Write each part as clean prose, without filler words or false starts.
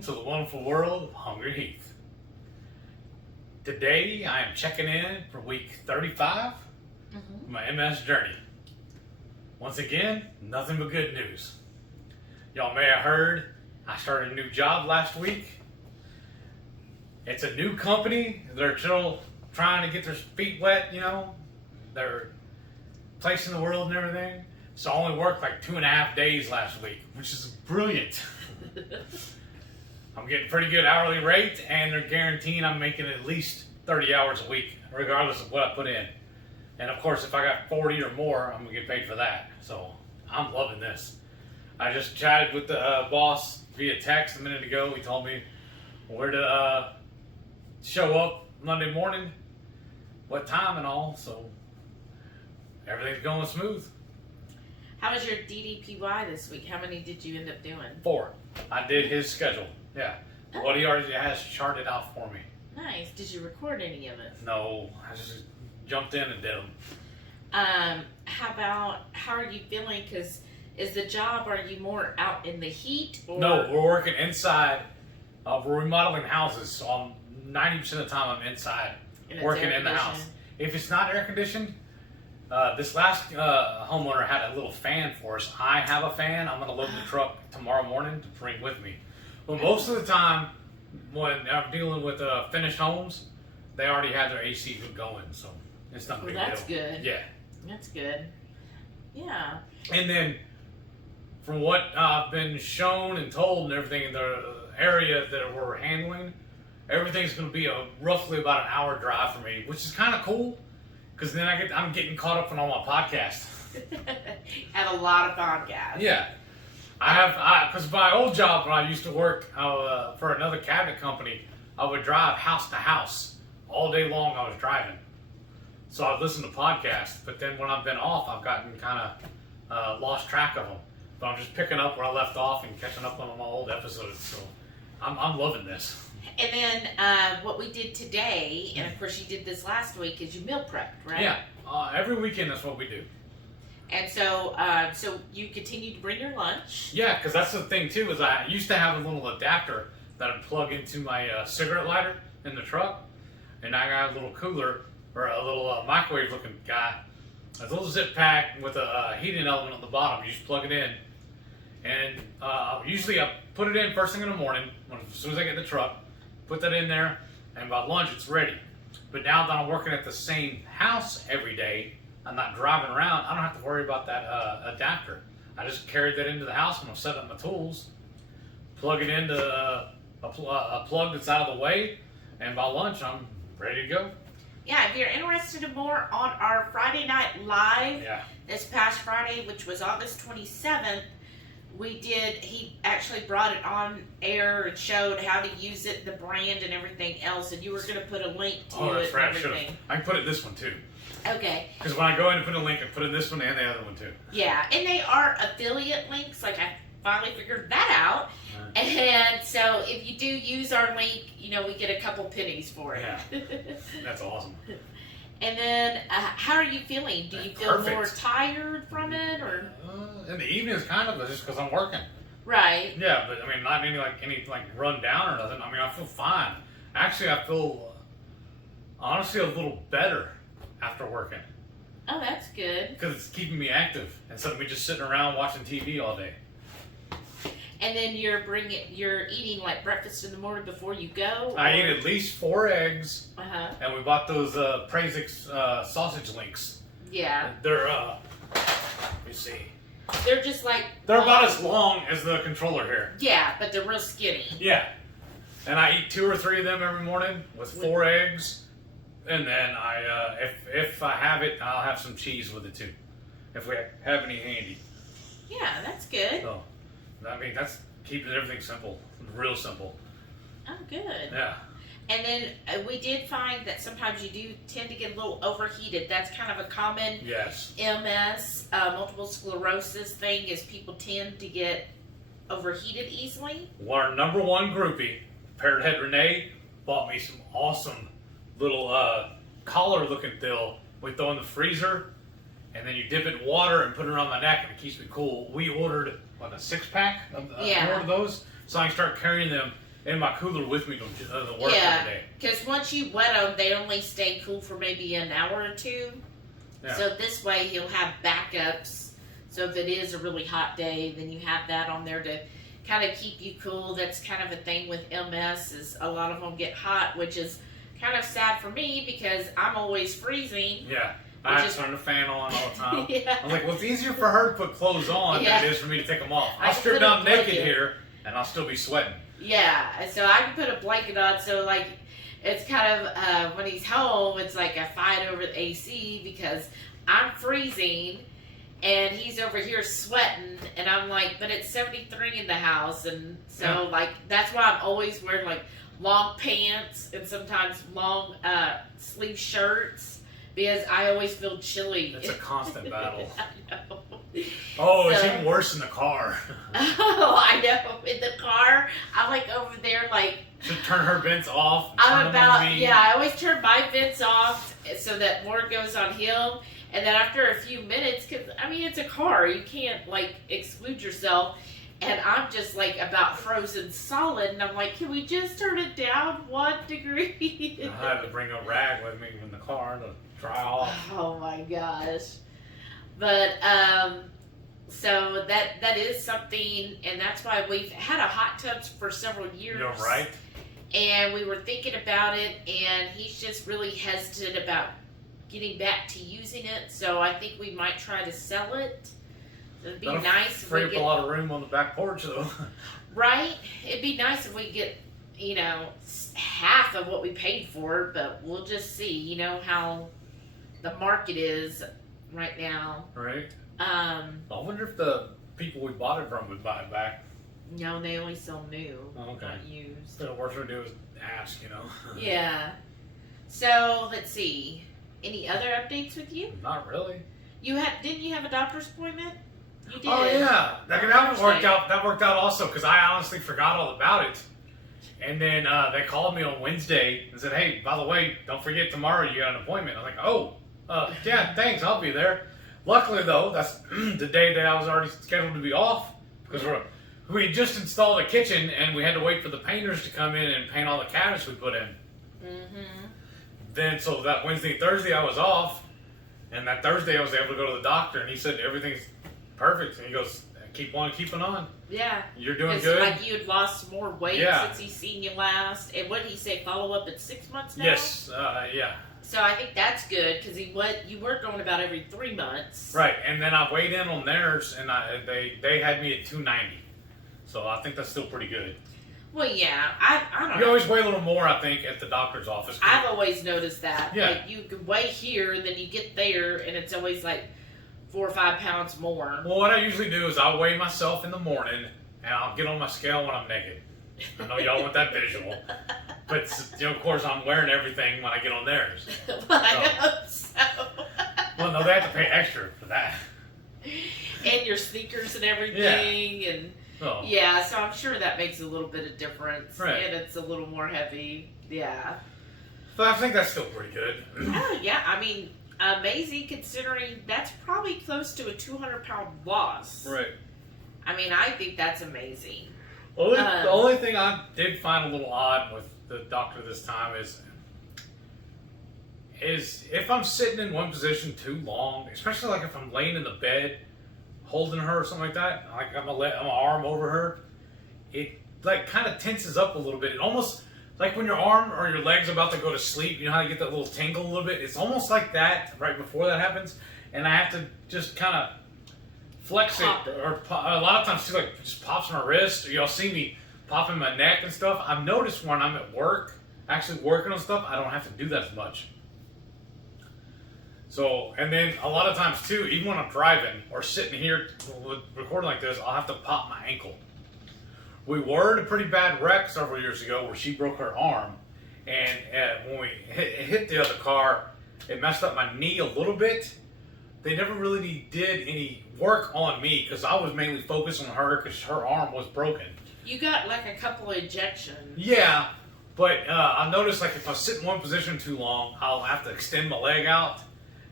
welcome to the wonderful world of HungryHeath. Today I am checking in for week 35 of my MS journey. Once again, nothing but good news. Y'all may have heard I started a new job last week. It's a new company. They're still trying to get their feet wet, you know. They're placing the world and everything. So I only worked like 2.5 days last week, which is brilliant. I'm getting pretty good hourly rate, and they're guaranteeing I'm making at least 30 hours a week, regardless of what I put in. And of course, if I got 40 or more, I'm gonna get paid for that. So I'm loving this. I just chatted with the boss via text a minute ago. He told me where to show up Monday morning, what time and all. So everything's going smooth. How was your DDPY this week? How many did you end up doing? 4. I did his schedule. Yeah. Oh. What he already has charted out for me. Nice. Did you record any of it? No, I just jumped in and did them. How are you feeling? Because is the job, are you more out in the heat? Or? No, we're working inside. We're remodeling houses, so 90% of the time I'm inside working in the house. If it's not air conditioned, this last homeowner had a little fan for us. I have a fan. I'm going to load the truck tomorrow morning to bring with me. But most of the time, when I'm dealing with finished homes, they already have their AC going, so it's not a big deal. That's good. Yeah. That's good. Yeah. And then, from what I've been shown and told and everything in the area that we're handling, everything's going to be roughly about an hour drive for me, which is kind of cool. Because then I'm getting caught up on all my podcasts. Have a lot of podcasts. Yeah. Because my old job when I used to work for another cabinet company, I would drive house to house. All day long I was driving. So I'd listen to podcasts. But then when I've been off, I've gotten kind of lost track of them. But I'm just picking up where I left off and catching up on my old episodes. So I'm loving this. And then what we did today, and of course you did this last week, is you meal prepped, right? Yeah, every weekend that's what we do. And so so you continue to bring your lunch. Yeah, because that's the thing too, is I used to have a little adapter that I'd plug into my cigarette lighter in the truck, and I got a little cooler, or a little microwave looking guy, a little zip pack with a heating element on the bottom. You just plug it in, and usually I put it in first thing in the morning, as soon as I get in the truck. Put that in there, and by lunch it's ready. But now that I'm working at the same house every day, I'm not driving around, I don't have to worry about that adapter. I just carry that into the house when I'm setting up my tools, plug it into a plug that's out of the way, and by lunch I'm ready to go. Yeah, if you're interested in more on our Friday Night Live, this past Friday, which was August 27th, he actually brought it on air and showed how to use it, the brand and everything else, and you were going to put a link to it and everything. I can put it in this one too. Okay. Because when I go in and put a link, I put in this one and the other one too. Yeah, and they are affiliate links, like I finally figured that out. Right. And so if you do use our link, you know, we get a couple pennies for it. Yeah, that's awesome. And then, how are you feeling? Do you feel more tired from it, or? In the evenings, kind of, just because I'm working. Right. Yeah, but I mean, not any run down or nothing. I mean, I feel fine. Actually, I feel honestly a little better after working. Oh, that's good. Because it's keeping me active instead of me just sitting around watching TV all day. And then you're eating like breakfast in the morning before you go? I eat at least 4 eggs. And we bought those Prazix sausage links. Yeah. They're, let me see. They're just like... They're about as long as the controller here. Yeah, but they're real skinny. Yeah. And I eat 2 or 3 of them every morning with 4 eggs. And then if I have it, I'll have some cheese with it too. If we have any handy. Yeah, that's good. So, I mean, that's keeping everything simple. Real simple. Oh, good. Yeah. And then we did find that sometimes you do tend to get a little overheated. That's kind of a common MS, multiple sclerosis thing, is people tend to get overheated easily. Well, our number one groupie, Parrot Head Renee, bought me some awesome little collar looking thill we throw in the freezer, and then you dip it in water and put it around my neck and it keeps me cool. We ordered, a 6-pack of more of those, so I can start carrying them in my cooler with me to work every day. Because once you wet them, they only stay cool for maybe an hour or two. Yeah. So this way you'll have backups. So if it is a really hot day, then you have that on there to kind of keep you cool. That's kind of a thing with MS is a lot of them get hot, which is kind of sad for me because I'm always freezing. Yeah. I have to turn the fan on all the time. Yeah. I was like, well, it's easier for her to put clothes on than it is for me to take them off. I'll strip down naked here, and I'll still be sweating. Yeah, so I can put a blanket on, so, like, it's kind of, when he's home, it's like a fight over the AC because I'm freezing, and he's over here sweating, and I'm like, but it's 73 in the house, and so, like, that's why I'm always wearing, like, long pants and sometimes long sleeve shirts. Because I always feel chilly. It's a constant battle. I know. Oh, it's even worse in the car. Oh, I know. In the car, I'm like over there, like. Should turn her vents off. I always turn my vents off so that more goes on him. And then after a few minutes, because, I mean, it's a car. You can't, like, exclude yourself. And I'm just, like, about frozen solid. And I'm like, can we just turn it down 1 degree? I had to bring a rag with me in the car to dry off. Oh, my gosh. But, so that is something, and that's why we've had a hot tub for several years. You're right. And we were thinking about it, and he's just really hesitant about getting back to using it. So I think we might try to sell it. It'd be nice if we get a lot of room on the back porch, though. Right? It'd be nice if we get, you know, half of what we paid for it, but we'll just see, you know, how the market is right now. Right. I wonder if the people we bought it from would buy it back. No, they only sell new, okay. Not used. So the worst we do is ask, you know. Yeah. So, let's see. Any other updates with you? Not really. Didn't you have a doctor's appointment? You did. Oh yeah, that worked out. That worked out also because I honestly forgot all about it. And then they called me on Wednesday and said, "Hey, by the way, don't forget tomorrow you got an appointment." I was like, "Oh, yeah, thanks, I'll be there." Luckily though, that's the day that I was already scheduled to be off because we just installed a kitchen and we had to wait for the painters to come in and paint all the cabinets we put in. Mm-hmm. Then so that Wednesday, Thursday I was off, and that Thursday I was able to go to the doctor and he said everything's perfect, and he goes, keep on keeping on. Yeah. You're doing good. Like you had lost more weight since he's seen you last. And what did he say, follow up in 6 months now? Yes, yeah. So I think that's good, because you were going about every 3 months. Right, and then I weighed in on theirs, and they had me at 290. So I think that's still pretty good. Well, yeah, I don't know. You always weigh a little more, I think, at the doctor's office. I've always noticed that. Yeah. Like, you can weigh here, and then you get there, and it's always like 4 or 5 pounds more. Well, what I usually do is I'll weigh myself in the morning, and I'll get on my scale when I'm naked. I know y'all want that visual. But, you know, of course, I'm wearing everything when I get on theirs. Well, I hope so. Well, no, they have to pay extra for that. And your sneakers and everything, and yeah, so I'm sure that makes a little bit of difference. Right. And it's a little more heavy. Yeah. But I think that's still pretty good. Oh, yeah. I mean, amazing considering that's probably close to a 200-pound loss. Right. I mean, I think that's amazing. Well, the only thing I did find a little odd with the doctor this time is if I'm sitting in one position too long, especially like if I'm laying in the bed holding her or something like that, like I'm my arm over her, it like kind of tenses up a little bit. It almost like when your arm or your leg's about to go to sleep, you know how you get that little tingle a little bit? It's almost like that right before that happens, and I have to just kind of flex it, or a lot of times too, like just pops my wrist, or y'all see me popping my neck and stuff. I've noticed when I'm at work, actually working on stuff, I don't have to do that as much. So, and then a lot of times too, even when I'm driving or sitting here recording like this, I'll have to pop my ankle. We were in a pretty bad wreck several years ago where she broke her arm, and when we hit the other car, it messed up my knee a little bit. They never really did any work on me because I was mainly focused on her because her arm was broken. You got like a couple of injections. Yeah, but I noticed like if I sit in one position too long, I'll have to extend my leg out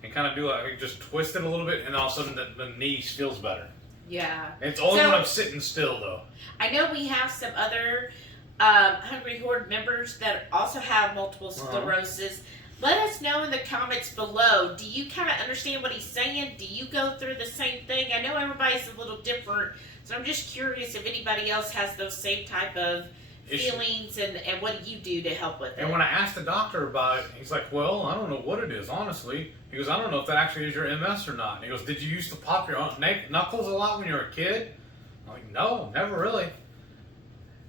and kind of do like just twist it a little bit, and all of a sudden the knee feels better. Yeah. And it's only when I'm sitting still though. I know we have some other Hungry Horde members that also have multiple sclerosis, let us know in the comments below. Do you kind of understand what he's saying? Do you go through the same thing? I know everybody's a little different, so I'm just curious if anybody else has those same type of feelings, and what do you do to help with it? And when I asked the doctor about it, he's like, well, I don't know what it is, honestly. He goes, I don't know if that actually is your MS or not. And he goes, did you used to pop your knuckles a lot when you were a kid? I'm like, no, never really.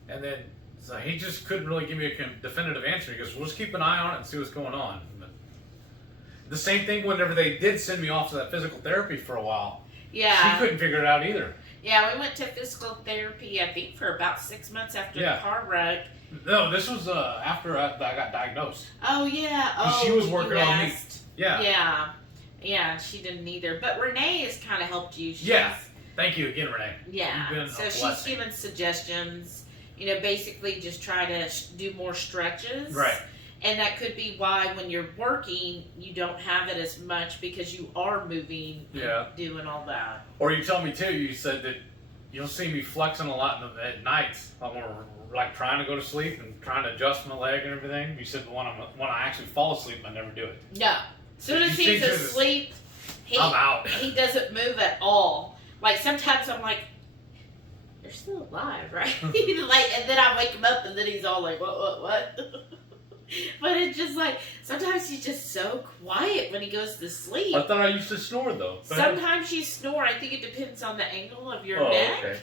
And then so he just couldn't really give me a definitive answer. He goes, we'll just keep an eye on it and see what's going on. But the same thing whenever they did send me off to that physical therapy for a while. Yeah. She couldn't figure it out either. Yeah, we went to physical therapy, I think, for about 6 months after the car wreck. No, this was after I got diagnosed. Oh, yeah. Oh, she was working on me. Yeah. Yeah, she didn't either. But Renee has kind of helped you. Thank you again, Renee. Yeah. So she's given suggestions. Basically just try to do more stretches. Right. And that could be why when you're working, you don't have it as much because you are moving and doing all that. Or you tell me, too, you said that you'll see me flexing a lot at nights. I'm like trying to go to sleep and trying to adjust my leg and everything. You said when I actually fall asleep, I never do it. No. As soon as he's asleep, I'm out. He doesn't move at all. Like sometimes I'm like, they're still alive, right? And then I wake him up and then he's all like, what? But it's just like, sometimes he's just so quiet when he goes to sleep. I thought I used to snore, though. Sometimes you snore. I think it depends on the angle of your neck. Okay.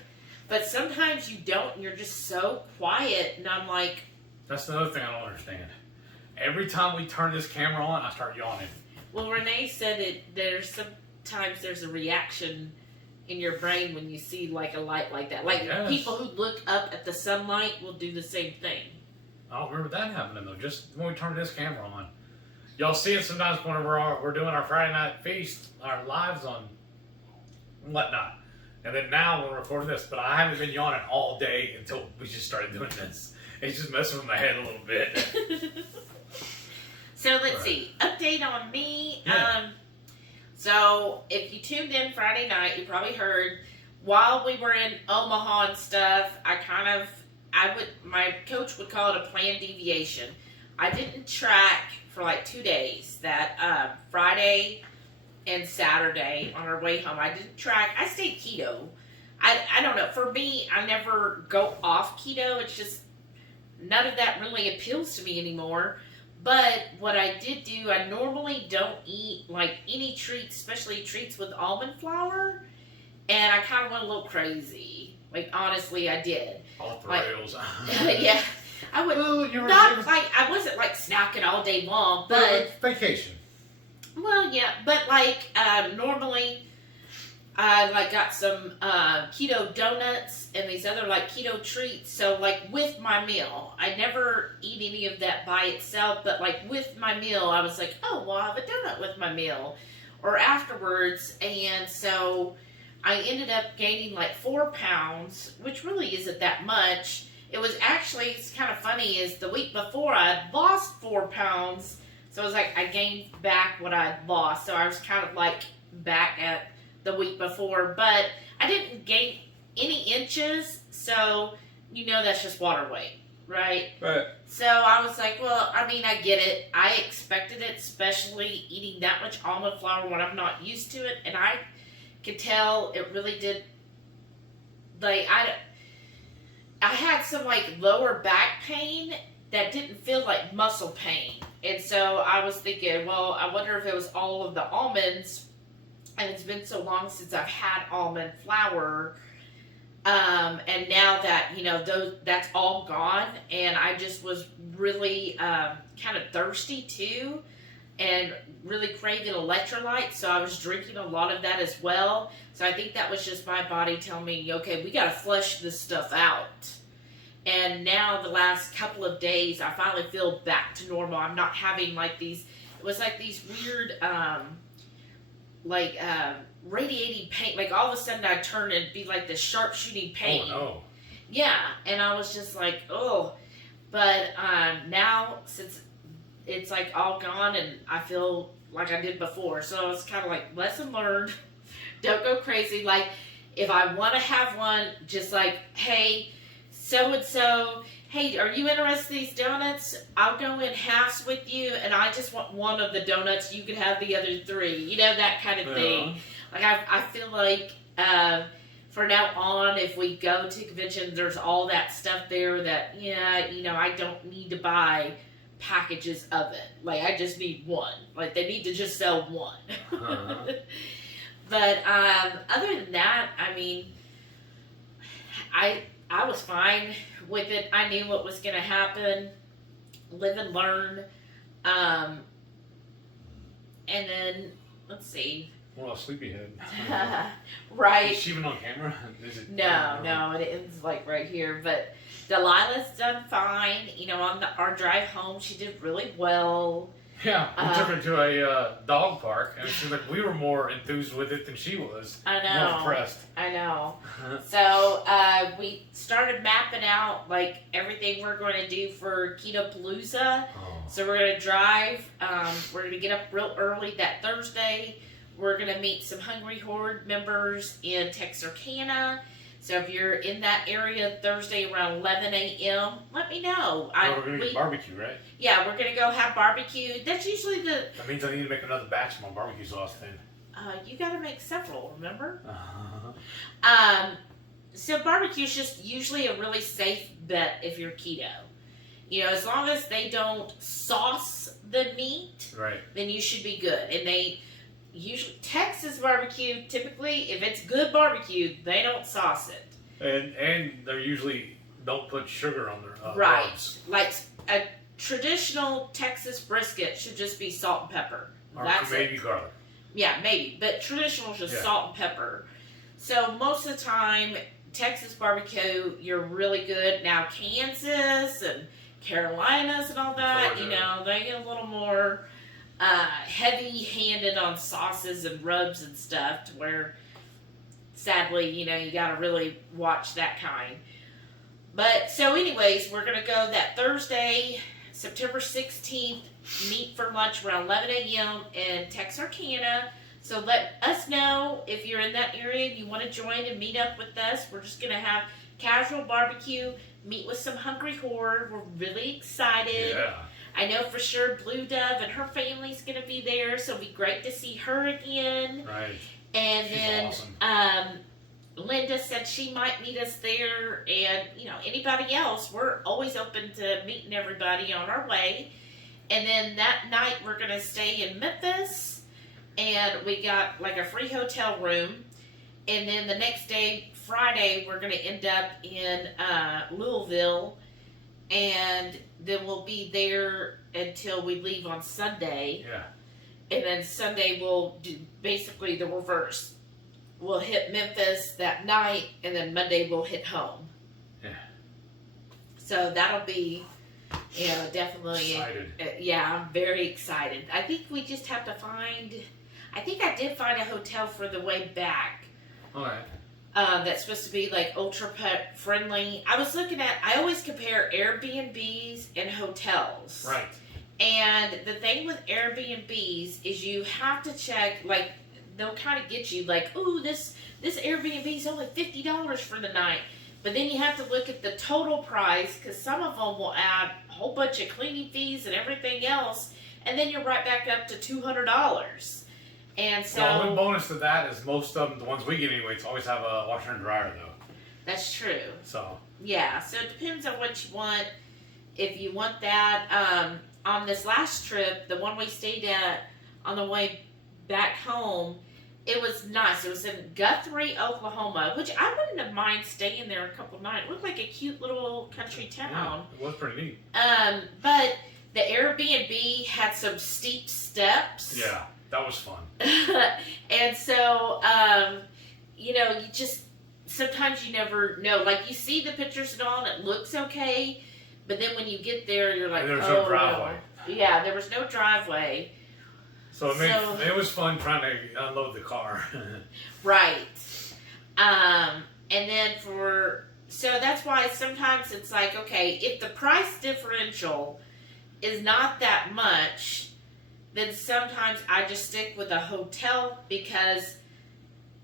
But sometimes you don't, and you're just so quiet, and I'm like... That's another thing I don't understand. Every time we turn this camera on, I start yawning. Well, Renee said sometimes there's a reaction in your brain when you see like a light like that. Like people who look up at the sunlight will do the same thing. I don't remember that happening though. Just when we turn this camera on, y'all see it sometimes whenever we're doing our Friday night feast, our lives on whatnot, and then now we're recording this. But I haven't been yawning all day until we just started doing this. It's just messing with my head a little bit. So let's see. Update on me. Yeah. So if you tuned in Friday night, you probably heard while we were in Omaha and stuff, my coach would call it a planned deviation. I didn't track for like 2 days. That Friday and Saturday on our way home, I didn't track. I stayed keto. I don't know. For me, I never go off keto. It's just none of that really appeals to me anymore. But what I did do, I normally don't eat like any treats, especially treats with almond flour. And I kind of went a little crazy. Like, honestly, I did. Off the rails. Yeah. I would I wasn't like snacking all day long, but vacation. Well, yeah, but like normally I like got some keto donuts and these other like keto treats. So like with my meal, I never eat any of that by itself, but like with my meal, I was like, oh, well, I'll have a donut with my meal or afterwards. And so I ended up gaining like 4 pounds, which really isn't that much. It was actually, it's kind of funny, is the week before I had lost 4 pounds. So it was like I gained back what I had lost. So I was kind of like back at the week before. But I didn't gain any inches. So, that's just water weight, right? Right. So I was like, well, I mean, I get it. I expected it, especially eating that much almond flour when I'm not used to it. And I could tell it really did, like, I had some like lower back pain that didn't feel like muscle pain. And so I was thinking, well, I wonder if it was all of the almonds. And it's been so long since I've had almond flour. And now that, that's all gone. And I just was really kind of thirsty too. And really craving electrolytes. So I was drinking a lot of that as well. So I think that was just my body telling me, okay, we got to flush this stuff out. And now the last couple of days, I finally feel back to normal. I'm not having like these, it was like these weird, radiating pain. Like all of a sudden I'd turn and be like this sharp shooting pain. Oh, no. Yeah. And I was just like, oh. But now since it's like all gone and I feel like I did before. So I was kind of like, lesson learned. Don't go crazy. Like if I want to have one, just like, hey, so-and-so hey, are you interested in these donuts? I'll go in halves with you, and I just want one of the donuts. You can have the other 3. You know, that kind of thing. Like, I feel like from now on, if we go to convention, there's all that stuff there that, I don't need to buy packages of it. Like, I just need one. Like, they need to just sell one. But other than that, I mean, I was fine with it. I knew what was going to happen. Live and learn. And then, let's see. Well, a sleepyhead. Right. Is she even on camera? No, it ends like right here. But Delilah's done fine. On our drive home, she did really well. Yeah, we took her to a dog park, and it seemed like we were more enthused with it than she was. I know. More impressed. I know. So we started mapping out like everything we're going to do for Keto Palooza. So we're going to drive. We're going to get up real early that Thursday. We're going to meet some Hungry Horde members in Texarkana. So if you're in that area Thursday around 11 a.m., let me know. We're going to get barbecue, right? Yeah, we're going to go have barbecue. That's usually the... That means I need to make another batch of my barbecue sauce then. You got to make several, remember? Uh-huh. So barbecue is just usually a really safe bet if you're keto. As long as they don't sauce the meat, right, then you should be good. And they... Usually, Texas barbecue, typically, if it's good barbecue, they don't sauce it. And they usually don't put sugar on their right. rubs. Like a traditional Texas brisket should just be salt and pepper. Or That's maybe it. garlic. Yeah, maybe. But traditional is just salt and pepper. So most of the time, Texas barbecue, you're really good. Now, Kansas and Carolinas and all that, they get a little more... heavy-handed on sauces and rubs and stuff to where, sadly, you gotta really watch that kind. But, so anyways, we're gonna go that Thursday, September 16th, meet for lunch around 11 a.m. in Texarkana. So let us know if you're in that area and you want to join and meet up with us. We're just gonna have casual barbecue, meet with some Hungry Horde. We're really excited. Yeah. I know for sure Blue Dove and her family's going to be there, so it'll be great to see her again. Right. And She's then awesome. Linda said she might meet us there, and anybody else, we're always open to meeting everybody on our way. And then that night we're going to stay in Memphis, and we got like a free hotel room. And then the next day, Friday, we're going to end up in Louisville, and then we'll be there until we leave on Sunday. Yeah. And then Sunday we'll do basically the reverse. We'll hit Memphis that night, and then Monday we'll hit home. Yeah. So that'll be, definitely. Excited. I'm very excited. I think we just have to find. I think I did find a hotel for the way back. All right. That's supposed to be like ultra pet friendly. I was looking at, I always compare Airbnbs and hotels. Right. And the thing with Airbnbs is you have to check, like, they'll kind of get you like, ooh, this Airbnb is only $50 for the night. But then you have to look at the total price, because some of them will add a whole bunch of cleaning fees and everything else. And then you're right back up to $200. And so, well, one bonus to that is most of them, the ones we get anyway, always have a washer and dryer though. That's true. So. Yeah, so it depends on what you want. If you want that, on this last trip, the one we stayed at on the way back home, it was nice. It was in Guthrie, Oklahoma, which I wouldn't have mind staying there a couple nights. It looked like a cute little country town. Yeah, it was pretty neat. But the Airbnb had some steep steps. Yeah. That was fun. And so, you just, sometimes you never know. Like, you see the pictures and all, and it looks okay, but then when you get there, you're like, there's no driveway. No. Yeah, there was no driveway. So it was fun trying to unload the car. Right. And then so that's why sometimes it's like, okay, if the price differential is not that much, then sometimes I just stick with a hotel, because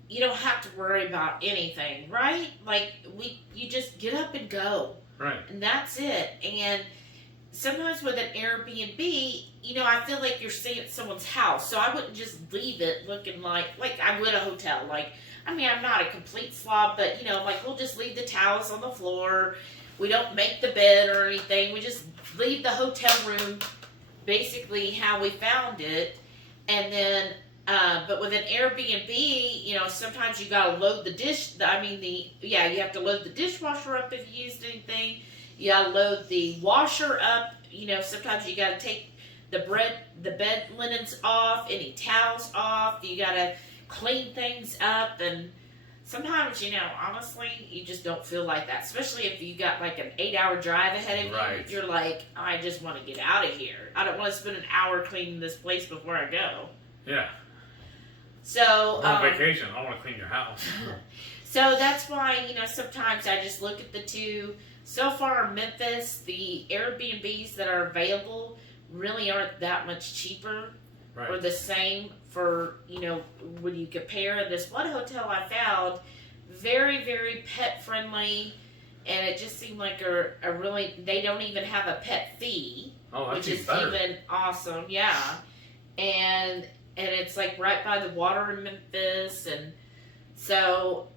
you don't have to worry about anything, right? Like, you just get up and go. Right. And that's it. And sometimes with an Airbnb, you know, I feel like you're staying at someone's house, so I wouldn't just leave it looking like I would a hotel. Like, I mean, I'm not a complete slob, but, you know, like, we'll just leave the towels on the floor. We don't make the bed or anything. We just leave the hotel room basically how we found it. And then, but with an Airbnb, you know, sometimes you gotta load the you have to load the dishwasher up if you used anything. You gotta load the washer up. You know, sometimes you gotta take the bed linens off, any towels off. You gotta clean things up, and sometimes, you know, honestly, you just don't feel like that. Especially if you got like an 8-hour drive ahead of you. Right. You're like, I just want to get out of here. I don't want to spend an hour cleaning this place before I go. Yeah. So we're on vacation. I don't want to clean your house. So that's why, you know, sometimes I just look at the two. So far in Memphis, the Airbnbs that are available really aren't that much cheaper. Right. Or the same for, you know, when you compare this one hotel I found, very, very pet friendly, and it just seemed like a really, they don't even have a pet fee, which is better. Even awesome, yeah. And it's like right by the water in Memphis, and so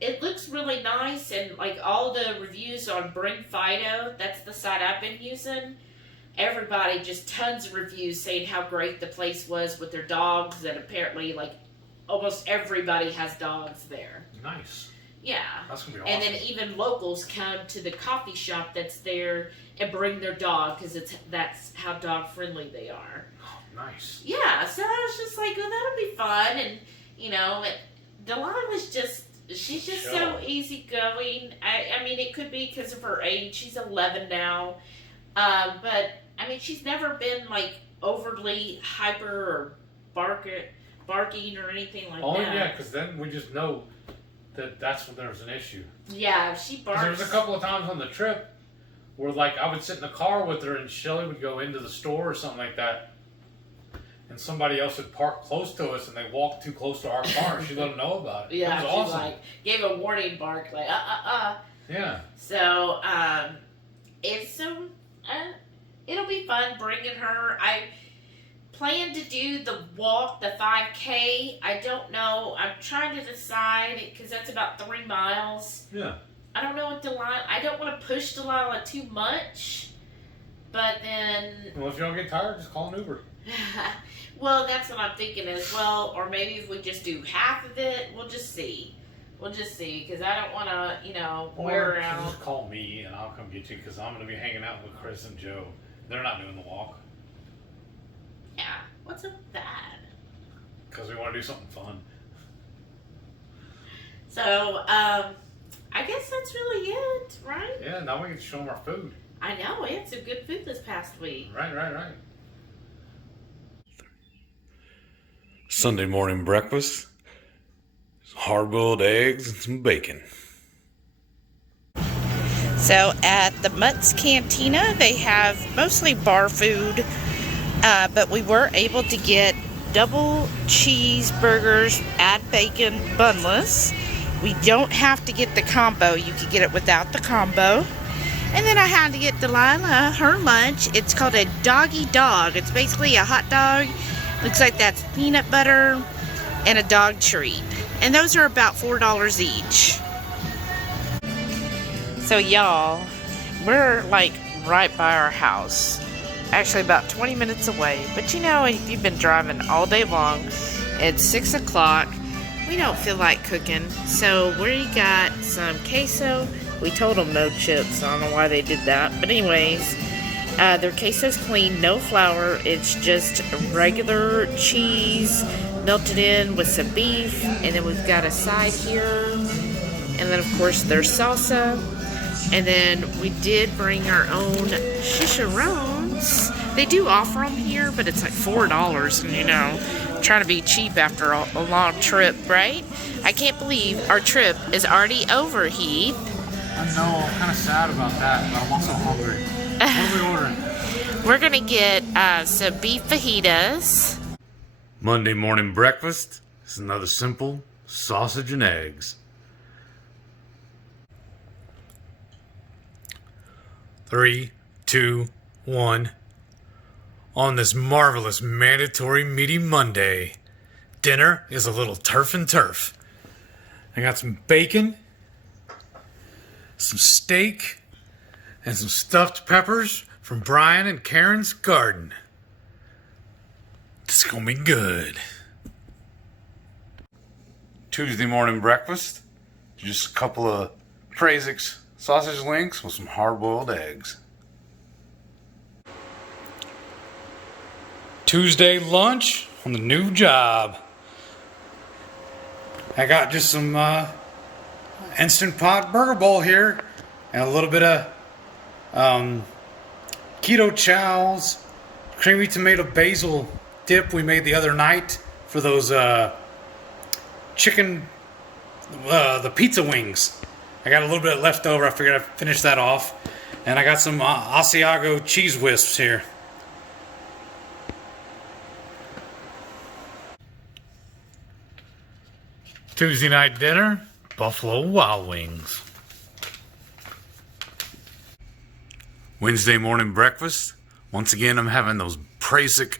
it looks really nice, and like all the reviews on Bring Fido, that's the site I've been using. Everybody, just tons of reviews saying how great the place was with their dogs, and apparently, like, almost everybody has dogs there. Nice. Yeah. That's going to be awesome. And then even locals come to the coffee shop that's there and bring their dog, because that's how dog-friendly they are. Oh, nice. Yeah, so I was just like, well, that'll be fun, and, you know, Delilah's she's just so easygoing. I mean, it could be because of her age. She's 11 now. But I mean, she's never been like overly hyper or barking or anything like that. Oh yeah, because then we just know that's when there's an issue. Yeah, if she barks. There was a couple of times on the trip where, like, I would sit in the car with her and Shelly would go into the store or something like that, and somebody else would park close to us and they walked too close to our car. She let them know about it. Yeah, it was awesome. Like gave a warning bark, like Yeah. So it'll be fun bringing her. I plan to do the walk, the 5K. I don't know. I'm trying to decide because that's about 3 miles. Yeah. I don't know what Delilah. I don't want to push Delilah too much, but then. Well, if y'all get tired, just call an Uber. Well, that's what I'm thinking as well. Or maybe if we just do half of it, we'll just see. Because I don't want to, you know, wear around. Just call me and I'll come get you because I'm going to be hanging out with Chris and Joe. They're not doing the walk. Yeah. What's up with that? Because we want to do something fun. So, I guess that's really it, right? Yeah, now we can show them our food. I know. We had some good food this past week. Right. Sunday morning breakfast. Hard-boiled eggs and some bacon. So at the Mutt's Cantina, they have mostly bar food, but we were able to get double cheeseburgers, add bacon, bunless. We don't have to get the combo. You could get it without the combo. And then I had to get Delilah her lunch. It's called a doggy dog. It's basically a hot dog. Looks like that's peanut butter and a dog treat. And those are about $4 each. So y'all, we're like right by our house. Actually about 20 minutes away. But you know, if you've been driving all day long, it's 6 o'clock. We don't feel like cooking. So we got some queso. We told them no chips. I don't know why they did that. But anyways, their queso's clean, no flour. It's just regular cheese melted in with some beef, and then we've got a side here, and then of course there's salsa, and then we did bring our own chicharrones. They do offer them here, but it's like $4, and you know, trying to be cheap after a long trip, right? I can't believe our trip is already over, Heath. I know, I'm kind of sad about that, but I'm also hungry. What are we ordering? We're gonna get some beef fajitas. Monday morning breakfast is another simple sausage and eggs. 3, 2, 1. On this marvelous mandatory meaty Monday, dinner is a little turf and turf. I got some bacon, some steak, and some stuffed peppers from Brian and Karen's garden. It's gonna be good. Tuesday morning breakfast, just a couple of Praisix sausage links with some hard-boiled eggs. Tuesday lunch on the new job. I got just some Instant Pot burger bowl here and a little bit of keto chows, creamy tomato basil dip we made the other night for those chicken, the pizza wings. I got a little bit left over. I figured I'd finish that off. And I got some Asiago cheese wisps here. Tuesday night dinner, Buffalo Wild Wings. Wednesday morning breakfast, once again I'm having those Praisix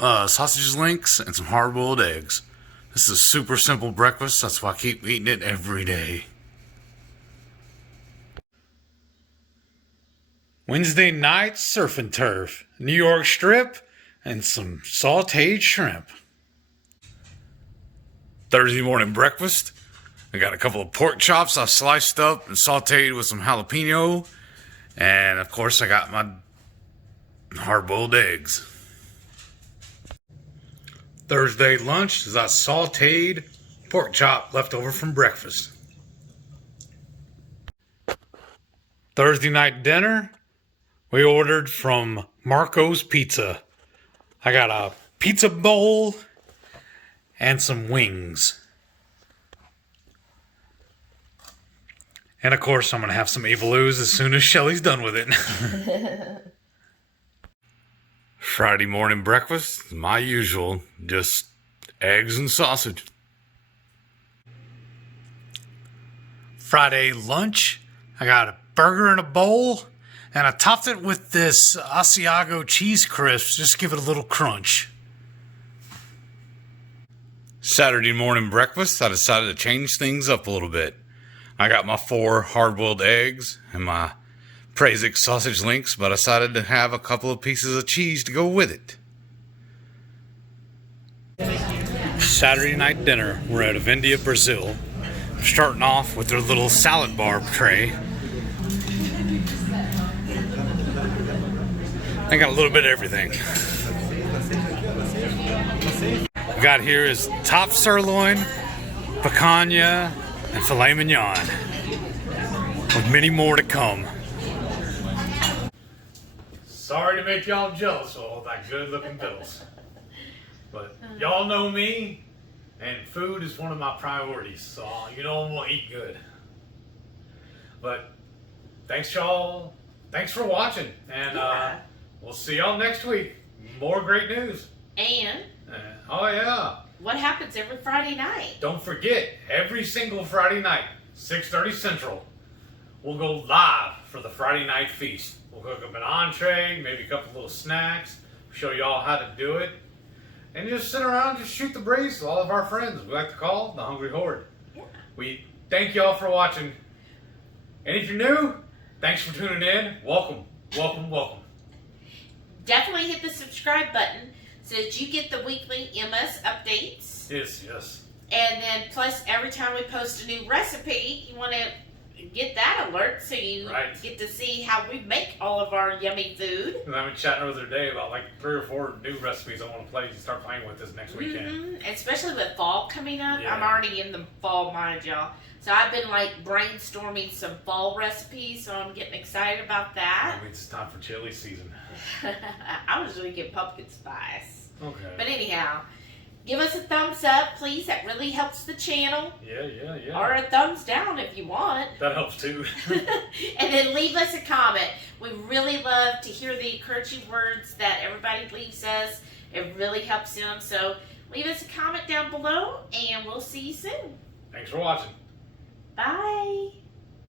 sausage links and some hard-boiled eggs. This is a super simple breakfast, that's why I keep eating it every day. Wednesday night, surf and turf, New York strip, and some sauteed shrimp. Thursday morning breakfast, I got a couple of pork chops I sliced up and sauteed with some jalapeno. And of course I got my hard-boiled eggs. Thursday lunch is that sauteed pork chop left over from breakfast. Thursday night dinner, we ordered from Marco's Pizza. I got a pizza bowl and some wings. And of course, I'm going to have some Evilus as soon as Shelly's done with it. Friday morning breakfast, my usual, just eggs and sausage. Friday lunch, I got a burger in a bowl, and I topped it with this Asiago cheese crisps, just to give it a little crunch. Saturday morning breakfast, I decided to change things up a little bit. I got my 4 hard-boiled eggs and my Praisix sausage links, but I decided to have a couple of pieces of cheese to go with it. Saturday night dinner, we're at Avendia, Brazil. Starting off with their little salad bar tray. I got a little bit of everything. We got here is top sirloin, picanha, and filet mignon, with many more to come. Sorry to make y'all jealous of all that good looking bills, but y'all know me, and food is one of my priorities, so you know I'm gonna eat good. But thanks y'all, thanks for watching, and we'll see y'all next week. More great news. And oh yeah, what happens every Friday night? Don't forget, every single Friday night, 6:30 Central, we'll go live for the Friday night feast. We'll cook up an entree, maybe a couple little snacks, show y'all how to do it, and just sit around, just shoot the breeze with all of our friends. We like to call the Hungry Horde. Yeah. We thank y'all for watching. And if you're new, thanks for tuning in. Welcome, welcome, welcome. Definitely hit the subscribe button so that you get the weekly MS updates. Yes, yes. And then plus every time we post a new recipe, you want to get that alert so you get to see how we make all of our yummy food. And I've been chatting the other day about like 3 or 4 new recipes I want to play to start playing with this next weekend. Especially with fall coming up. Yeah. I'm already in the fall mind, y'all. So I've been like brainstorming some fall recipes, so I'm getting excited about that. That means it's time for chili season. I was going to get pumpkin spice. Okay. But anyhow, give us a thumbs up, please. That really helps the channel. Yeah. Or a thumbs down if you want. That helps too. And then leave us a comment. We really love to hear the encouraging words that everybody leaves us. It really helps them. So leave us a comment down below, and we'll see you soon. Thanks for watching. Bye.